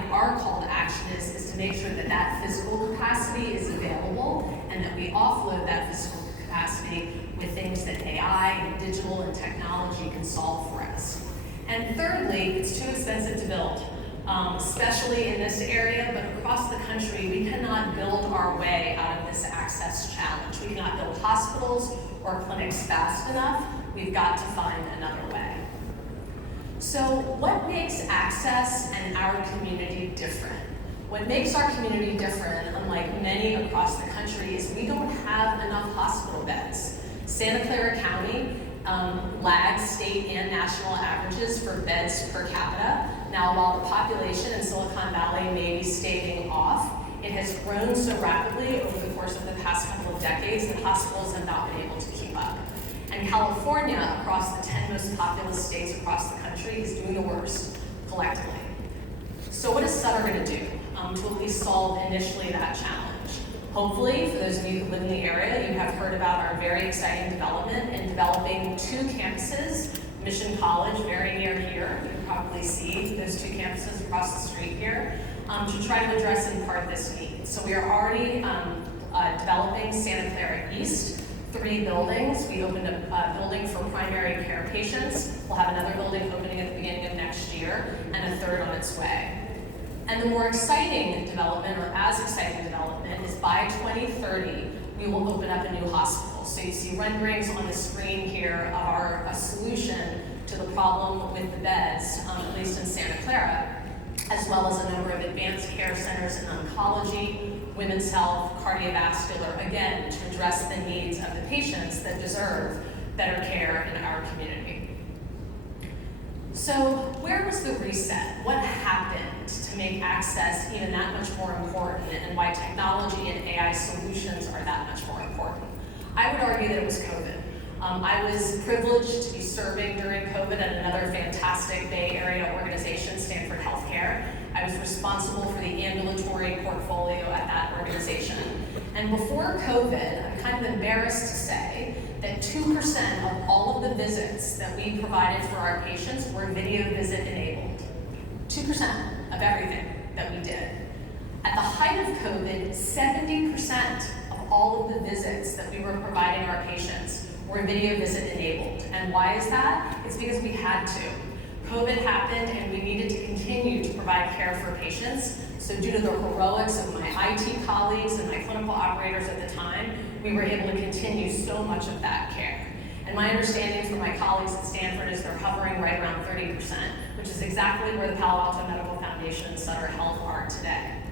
think our call to action is to make sure that that physical capacity is available and that we offload that physical capacity with things that AI and digital and technology can solve for us. And thirdly, it's too expensive to build, especially in this area, but across the country, we cannot build our way out of this access challenge. We cannot build hospitals or clinics fast enough. We've got to find another way. So what makes access and our community different? What makes our community different, unlike many across the country, is we don't have enough hospital beds. Santa Clara County lags state and national averages for beds per capita. Now, while the population in Silicon Valley may be staving off, it has grown so rapidly over the course of the past couple of decades that hospitals have not been able to keep up. And California, across the 10 most populous states across the country, is doing the worst collectively. So what is Sutter going to do to at least solve initially that challenge? Hopefully, for those of you who live in the area, you have heard about our very exciting development in developing 2 campuses, Mission College, very near here. You can probably see those 2 campuses across the street here, to try to address in part this need. So we are already developing Santa Clara East, 3 buildings. We opened a building for primary care patients. We'll have another building opening at the beginning of next year, and a third on its way. And the more exciting development, or as exciting development, is by 2030, we will open up a new hospital. So you see renderings on the screen here of our solution to the problem with the beds, at least in Santa Clara, as well as a number of advanced care centers in oncology, women's health, cardiovascular, again, to address the needs of the patients that deserve better care in our community. So where was the reset? What happened to make access even that much more important, and why technology and AI solutions are that much more important? I would argue that it was COVID. I was privileged to be serving during COVID at another fantastic Bay Area organization, Stanford Healthcare. I was responsible for the ambulatory portfolio at that organization. And before COVID, I'm kind of embarrassed to say that 2% of all of the visits that we provided for our patients were video visit enabled. 2% of everything that we did. At the height of COVID, 70% of all of the visits that we were providing our patients were video visit enabled. And why is that? It's because we had to. COVID happened and we needed to continue to provide care for patients. So due to the heroics of my IT colleagues and my clinical operators at the time, we were able to continue so much of that care. And my understanding from my colleagues at Stanford is they're hovering right around 30%, which is exactly where the Palo Alto Medical Foundation and Sutter Health are today.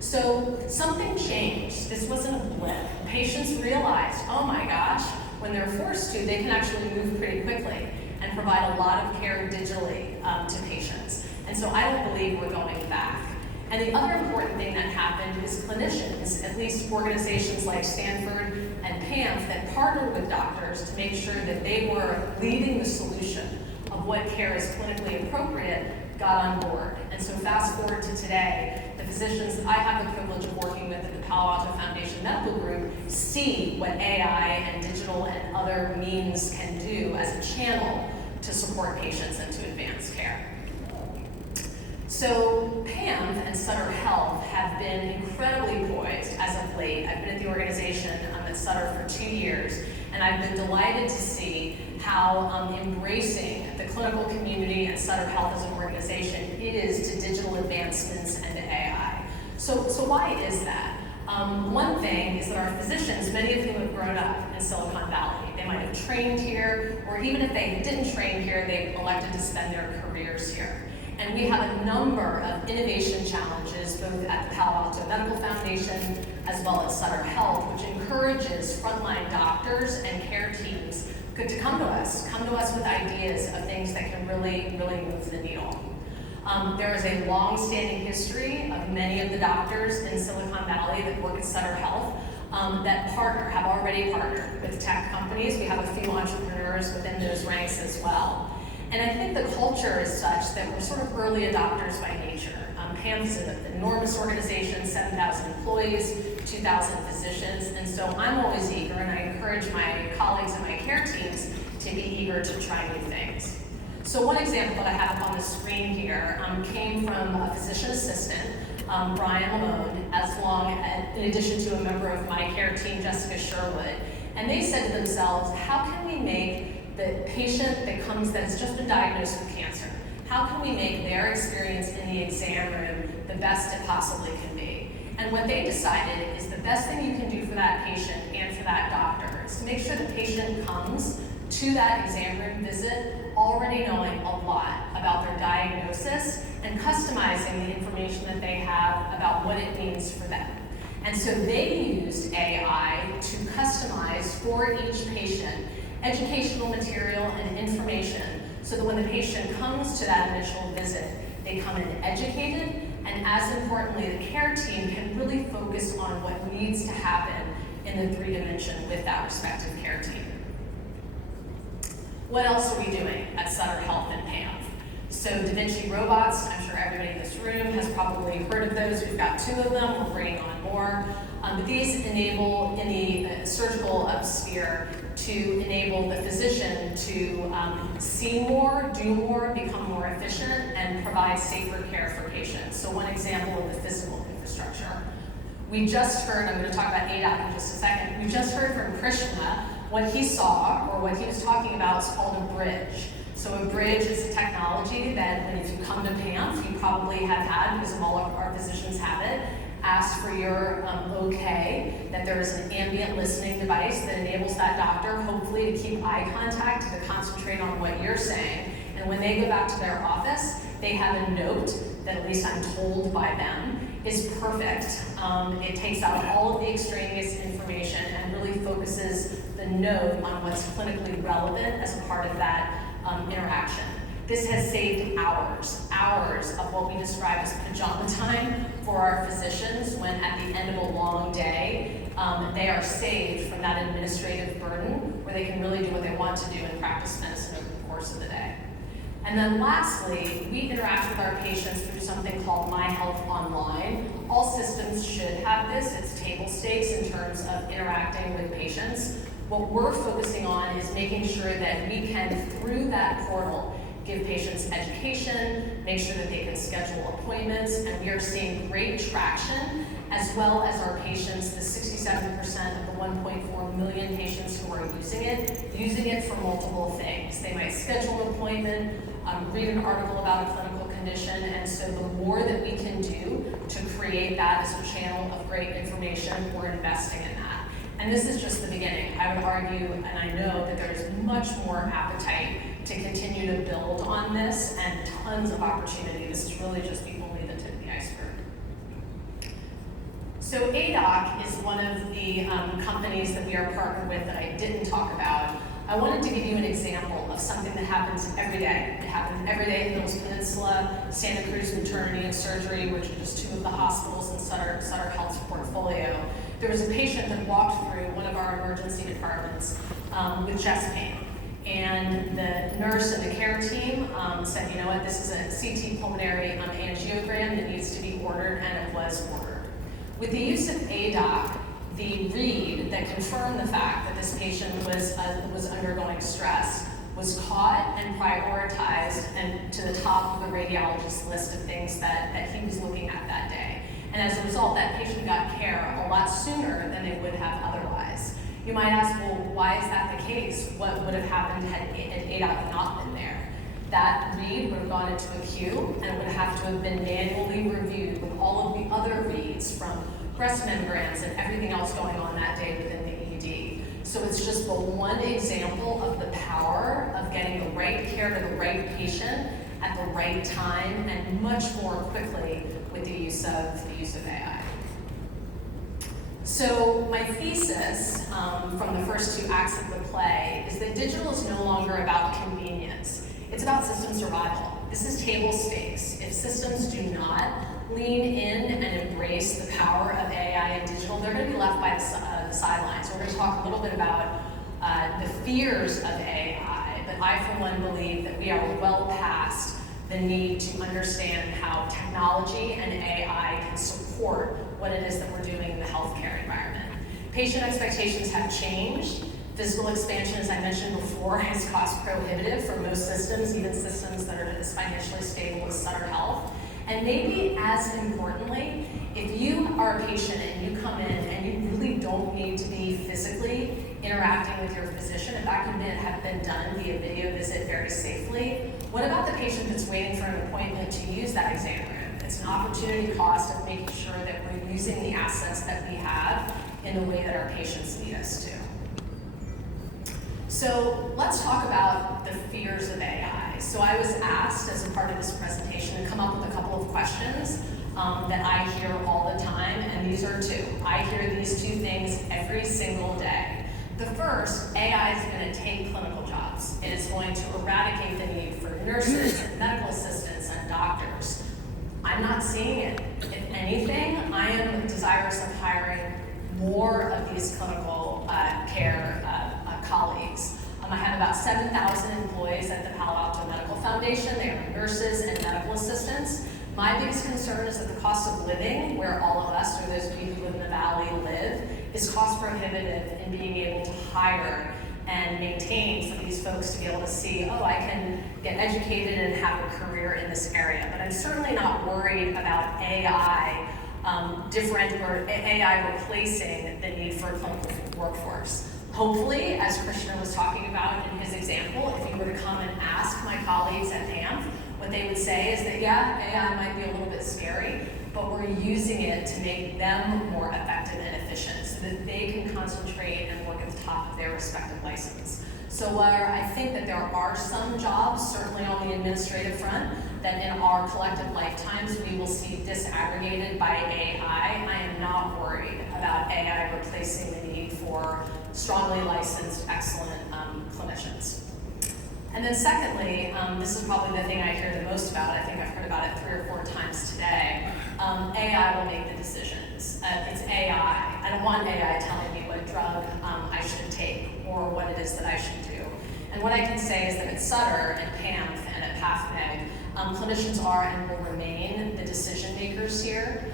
So something changed. This wasn't a blip. Patients realized, oh my gosh, when they're forced to, they can actually move pretty quickly and provide a lot of care digitally to patients. And so I don't believe we're going back. And the other important thing that happened is clinicians, at least organizations like Stanford and PAMF, that partnered with doctors to make sure that they were leading the solution of what care is clinically appropriate, got on board. And so fast forward to today, the physicians that I have the privilege of working with at the Palo Alto Foundation Medical Group see what AI and digital and other means can do as a channel to support patients and to advance care. So PAMF and Sutter Health have been incredibly poised as of late. I've been at the organization at Sutter for 2 years, and I've been delighted to see how embracing the clinical community and Sutter Health as an organization it is to digital advancements and to AI. So why is that? One thing is that our physicians, many of whom have grown up in Silicon Valley, they might have trained here, or even if they didn't train here, they elected to spend their careers here. And we have a number of innovation challenges, both at the Palo Alto Medical Foundation as well as Sutter Health, which encourages frontline doctors and care teams to come to us with ideas of things that can really move the needle. There is a long-standing history of many of the doctors in Silicon Valley that work at Sutter Health that have already partnered with tech companies. We have a few entrepreneurs within those ranks as well. And I think the culture is such that we're sort of early adopters by nature. PAMF is an enormous organization, 7,000 employees, 2,000 physicians, and so I'm always eager, and I encourage my colleagues and my care teams to be eager to try new things. So one example that I have up on the screen here came from a physician assistant, Brian Lamone, in addition to a member of my care team, Jessica Sherwood. And they said to themselves, how can we make the patient that has just been diagnosed with cancer, how can we make their experience in the exam room the best it possibly can be? And what they decided is the best thing you can do for that patient and for that doctor is to make sure the patient comes to that exam room visit already knowing a lot about their diagnosis and customizing the information that they have about what it means for them. And so they used AI to customize for each patient educational material and information so that when the patient comes to that initial visit, they come in educated, and as importantly, the care team can really focus on what needs to happen in the 3-dimension with that respective care team. What else are we doing at Sutter Health and PAMF? So Da Vinci robots, I'm sure everybody in this room has probably heard of those. We've got 2 of them, we're bringing on more. But these enable in the surgical sphere to enable the physician to see more, do more, become more efficient, and provide safer care for patients. So one example of the physical infrastructure. We just heard, I'm going to talk about ADOC in just a second, we just heard from Krishna what he saw, or what he was talking about, is called a bridge. So a bridge is a technology that when if you come to PAMF, you probably have had, because all of our physicians have it, ask for your okay, that there is an ambient listening device that enables that doctor, hopefully, to keep eye contact, to concentrate on what you're saying. And when they go back to their office, they have a note that, at least I'm told by them, is perfect. It takes out all of the extraneous information and really focuses the note on what's clinically relevant as a part of that interaction. This has saved hours of what we describe as pajama time for our physicians when at the end of a long day, they are saved from that administrative burden where they can really do what they want to do and practice medicine over the course of the day. And then lastly, we interact with our patients through something called My Health Online. All systems should have this. It's table stakes in terms of interacting with patients. What we're focusing on is making sure that we can, through that portal, give patients education, make sure that they can schedule appointments, and we are seeing great traction, as well as our patients, the 67% of the 1.4 million patients who are using it for multiple things. They might schedule an appointment, read an article about a clinical condition, and so the more that we can do to create that as a channel of great information, we're investing in that. And this is just the beginning. I would argue, and I know that there is much more appetite to continue to build on this and tons of opportunity. This is really just only the tip of the iceberg. So ADOC is one of the companies that we are partnered with that I didn't talk about. I wanted to give you an example of something that happens every day. It happens every day in Hills Peninsula, Santa Cruz Maternity and Surgery, which are just 2 of the hospitals in Sutter Health's portfolio. There was a patient that walked through one of our emergency departments with chest pain. And the nurse and the care team said, you know what, this is a CT pulmonary angiogram that needs to be ordered, and it was ordered. With the use of ADOC, the read that confirmed the fact that this patient was undergoing stress was caught and prioritized and to the top of the radiologist's list of things that he was looking at that day. And as a result, that patient got care a lot sooner than they would have otherwise. You might ask, well, why is that the case? What would have happened had ADOC not been there? That read would have gone into a queue, and it would have to have been manually reviewed with all of the other reads from breast membranes and everything else going on that day within the ED. So it's just the one example of the power of getting the right care to the right patient at the right time and much more quickly with the use of AI. So my thesis from the first 2 acts of the play is that digital is no longer about convenience. It's about system survival. This is table stakes. If systems do not lean in and embrace the power of AI and digital, they're going to be left by the sidelines. We're going to talk a little bit about the fears of AI, but I, for one, believe that we are well past the need to understand how technology and AI can support what it is that we're doing in the healthcare environment. Patient expectations have changed. Physical expansion, as I mentioned before, is cost prohibitive for most systems, even systems that are as financially stable as Sutter Health. And maybe as importantly, if you are a patient and you come in and you really don't need to be physically interacting with your physician, if that could have been done via video visit very safely, what about the patient that's waiting for an appointment to use that exam room? It's an opportunity cost of making sure that we're using the assets that we have in the way that our patients need us to. So let's talk about the fears of AI. So I was asked as a part of this presentation to come up with a couple of questions that I hear all the time, and these are two. I hear these two things every single day. The first, AI is going to take clinical jobs. It is going to eradicate the need for nurses and medical assistants and doctors. I'm not seeing it. If anything, I am desirous of hiring more of these clinical care colleagues. I have about 7,000 employees at the Palo Alto Medical Foundation. They are nurses and medical assistants. My biggest concern is that the cost of living, where all of us, or those people who live in the valley, live, is cost prohibitive in being able to hire and maintain for these folks to be able to see, oh, I can get educated and have a career in this area. But I'm certainly not worried about AI AI replacing the need for a clinical workforce. Hopefully, as Krishna was talking about in his example, if you were to come and ask my colleagues at PAMF, what they would say is that, yeah, AI might be a little bit scary, but we're using it to make them more effective and efficient so that they can concentrate and work at the top of their respective license. So while I think that there are some jobs, certainly on the administrative front, that in our collective lifetimes we will see disaggregated by AI, I am not worried about AI replacing the need for strongly licensed, excellent clinicians. And then secondly, this is probably the thing I hear the most about. I think I've heard about it 3 or 4 times today. AI will make the decisions. It's AI. I don't want AI telling me what drug I should take or what it is that I should do. And what I can say is that at Sutter, at PAMF, and at PAFMEG, clinicians are and will remain the decision makers here.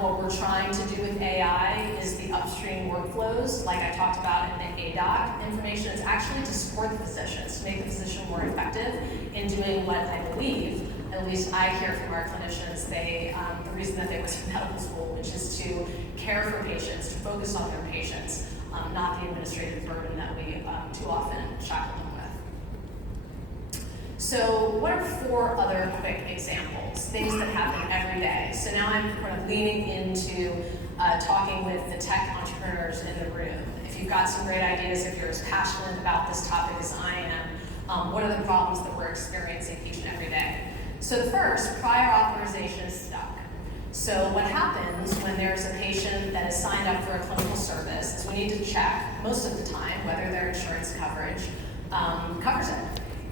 What we're trying to do with AI is the upstream workflows, like I talked about in the ADOC information. It's actually to support the physicians, to make the physician more effective in doing what I believe, at least I hear from our clinicians, the reason that they went to medical school, which is to care for patients, to focus on their patients, not the administrative burden that we too often shackle them with. So what are 4 other quick examples, things that happen every day? So now I'm kind of leaning into talking with the tech entrepreneurs in the room. If you've got some great ideas, if you're as passionate about this topic as I am, what are the problems that we're experiencing each and every day? So the first, prior authorization is stuck. So what happens when there's a patient that is signed up for a clinical service is we need to check, most of the time, whether their insurance coverage covers it.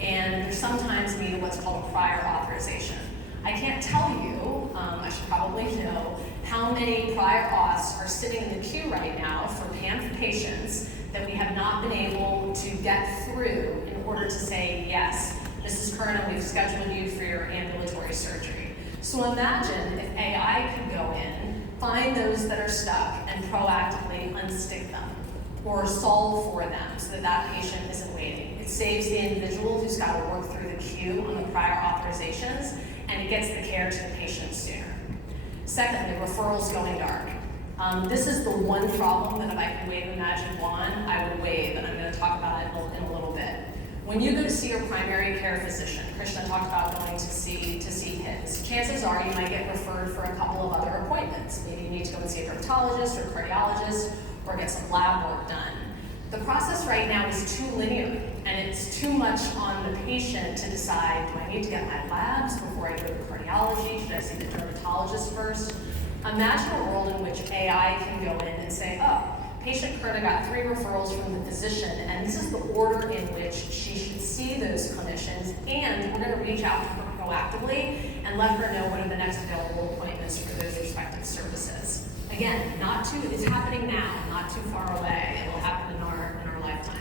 And there's sometimes needed what's called a prior authorization. I can't tell you, I should probably know, how many prior auths are sitting in the queue right now for PAMF patients that we have not been able to get through in order to say, yes, Mrs. Kernan, we've scheduled you for your ambulatory surgery. So imagine if AI could go in, find those that are stuck, and proactively unstick them or solve for them so that that patient isn't waiting. It saves the individual who's got to work through the queue on the prior authorizations, and it gets the care to the patient sooner. Secondly, referrals going dark. This is the one problem that if I could wave a magic wand, I would wave, and I'm going to talk about it in a little bit. When you go to see your primary care physician, Krishna talked about going to see his, chances are you might get referred for a couple of other appointments. Maybe you need to go and see a dermatologist or cardiologist or get some lab work done. The process right now is too linear, and it's too much on the patient to decide, do I need to get my labs before I go to cardiology? Should I see the dermatologist first? Imagine a world in which AI can go in and say, oh, patient Kerna got 3 referrals from the physician, and this is the order in which she should see those clinicians, and we're going to reach out to her proactively and let her know what are the next available appointments for those respective services. Again, it's happening now, not too far away. It will happen in our lifetime.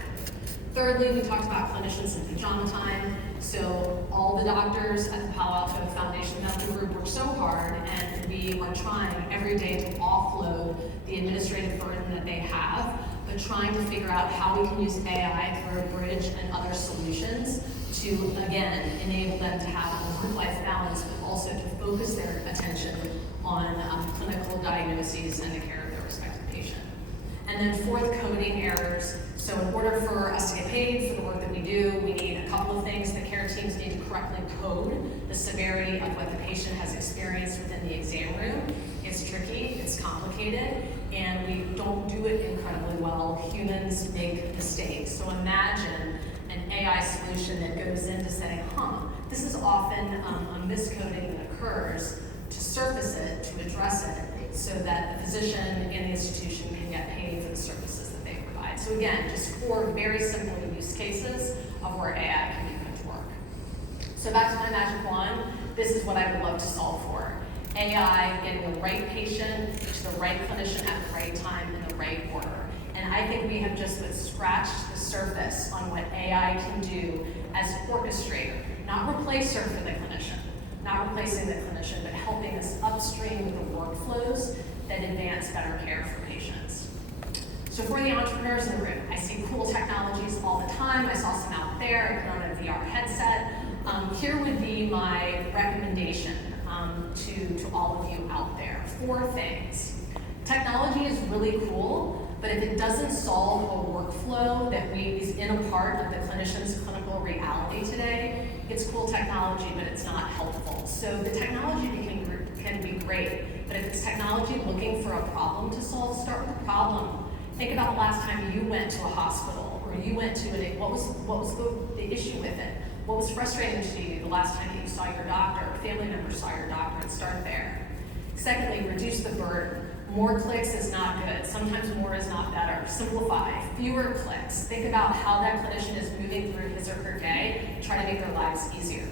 Thirdly, we talked about clinicians in pajama time. So all the doctors at the Palo Alto Foundation Medical Group work so hard, and we are trying every day to offload the administrative burden that they have. but trying to figure out how we can use AI through a bridge and other solutions to, again, enable them to have a work-life balance, but also to focus their attention on clinical diagnoses and the care of their respective patient. And then fourth, coding errors. So in order for us to get paid for the work that we do, we need a couple of things. The care teams need to correctly code the severity of what the patient has experienced within the exam room. It's tricky, it's complicated, and we don't do it incredibly well. Humans make mistakes. So imagine an AI solution that goes into saying, this is often a miscoding that occurs, to surface it, to address it, so that the physician and the institution can get paid for the services that they provide. So again, just 4 very simple use cases of where AI can be put to work. So back to my magic wand, this is what I would love to solve for. AI getting the right patient to the right clinician at the right time in the right order. And I think we have just scratched the surface on what AI can do as orchestrator, not replacer for the clinician, not replacing the clinician, but helping us upstream with the workflows that advance better care for patients. So for the entrepreneurs in the room, I see cool technologies all the time. I saw some out there. I put on a VR headset. Here would be my recommendation to all of you out there. 4 things. Technology is really cool, but if it doesn't solve a workflow that is in a part of the clinician's clinical reality today, it's cool technology, but it's not helpful. So the technology can be great, but if it's technology looking for a problem to solve, start with the problem. Think about the last time you went to a hospital, or you went to what was the issue with it? What was frustrating to you the last time that you saw your doctor, or family member saw your doctor, and start there. Secondly, reduce the burden. More clicks is not good. Sometimes more is not better. Simplify. Fewer clicks. Think about how that clinician is moving through his or her day. Try to make their lives easier.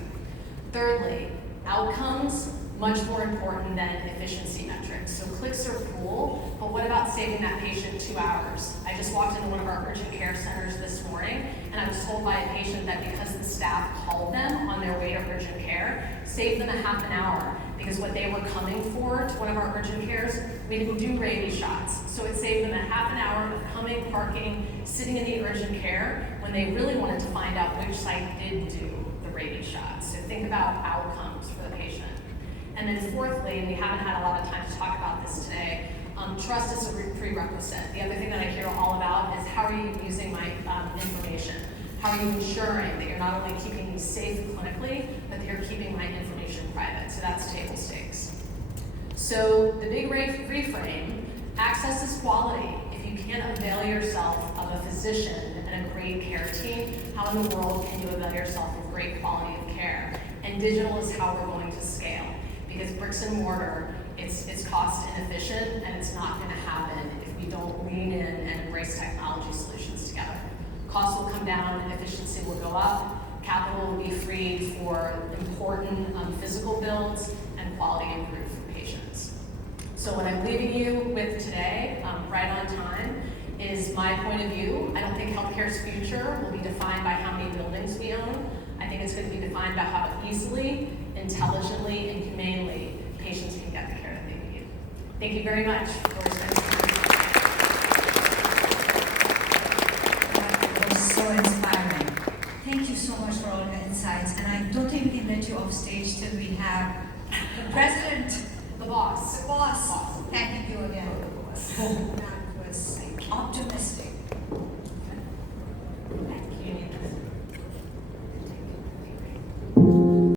Thirdly, outcomes, much more important than efficiency metrics. So clicks are cool, but what about saving that patient 2 hours? I just walked into one of our urgent care centers this morning, and I was told by a patient that because the staff called them on their way to urgent care, saved them a half an hour, because what they were coming for to one of our urgent cares, we didn't do rabies shots. So it saved them a half an hour of coming, parking, sitting in the urgent care when they really wanted to find out which site did do the rabies shots. So think about outcomes for the patient. And then fourthly, and we haven't had a lot of time to talk about this today, trust is a prerequisite. The other thing that I hear all about is how are you using my information? How are you ensuring that you're not only keeping me safe clinically, but that you're keeping my information private? So that's table stakes. So the big reframe, access is quality. If you can't avail yourself of a physician and a great care team, how in the world can you avail yourself of great quality of care? And digital is how we're going to scale. Because bricks and mortar, it's cost inefficient, and it's not going to happen if we don't lean in and embrace technology solutions together. Costs will come down, efficiency will go up, capital will be freed for important physical builds, and quality improved for patients. So what I'm leaving you with today, right on time, is my point of view. I don't think healthcare's future will be defined by how many buildings we own. I think it's going to be defined by how easily, intelligently, and humanely patients can get the care that they need. Thank you very much for spending time. That was so inspiring. Thank you so much for all your insights. And I don't think we can let you off stage till we have the president, The boss. the boss. Thank you again. That was optimistic.